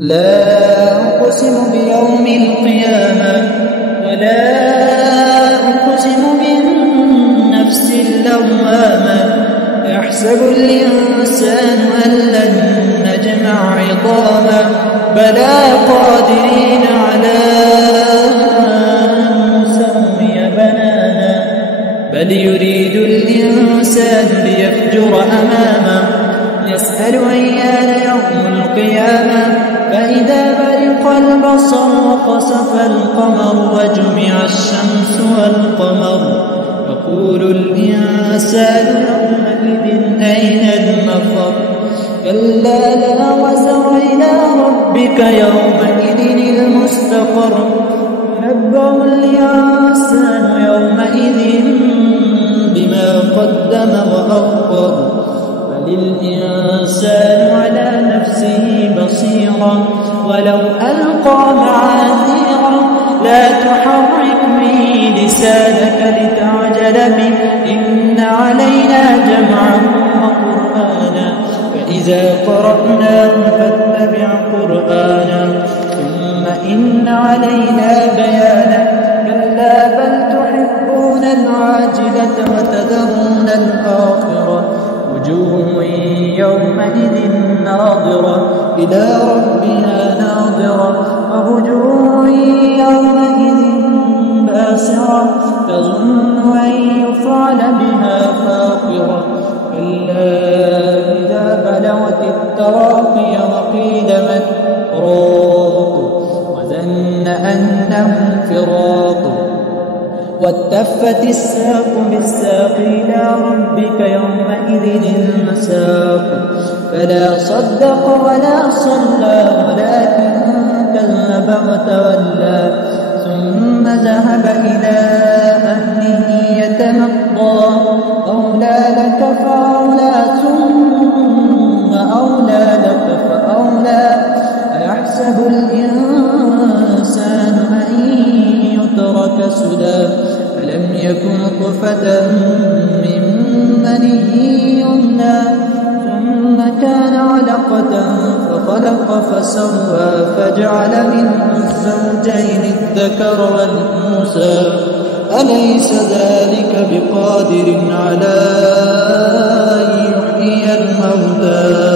لا أقسم بيوم القيامة ولا أقسم بالنفس اللوامة يحسب الإنسان أن لن نجمع عظاما بلى قادرين على أن نسوي بنانا بل يريد الإنسان ليفجر أمامه يسأل أيان يوم القيامة فإذا برق البصر وخسف القمر وجمع الشمس والقمر يقول الإنسان يومئذ أين المفر كلا لا وزر إلى ربك يومئذ المستقر ينبأ الإنسان يومئذ بما قدم وأخر بل الإنسان على نفسه بصيرا ولو ألقى معاذيرا لا تحرك به لسانك لتعجل به إن علينا جمعه وقرآنا فإذا قرأناه فاتبع قرآنا ثم إن علينا بيانا كلا بل تحبون العاجلة وتذرون الآخرة وجوه يومئذ ناظرة إلى ربها ناظرة ووجوه يومئذ باسرة تظن أن يفعل بها فاقرة كلا إذا بلغت التراقي وقيل من راق وظن أنه الفراق والتفت الساق بالساق إلى ربك يومئذ المساق فلا صدق ولا صلى ولكن كذب وتولى ثم ذهب إلى أهله يتمطى أولى لك فأولى ثم أولى لك فأولى أيحسب الإنسان أن يترك سدى ألم يكن طفة من مني يمنى ثم كان علقة فخلق فسوى فجعل منه الزوجين الذكر والأنثى أليس ذلك بقادر على أن يحيي الموتى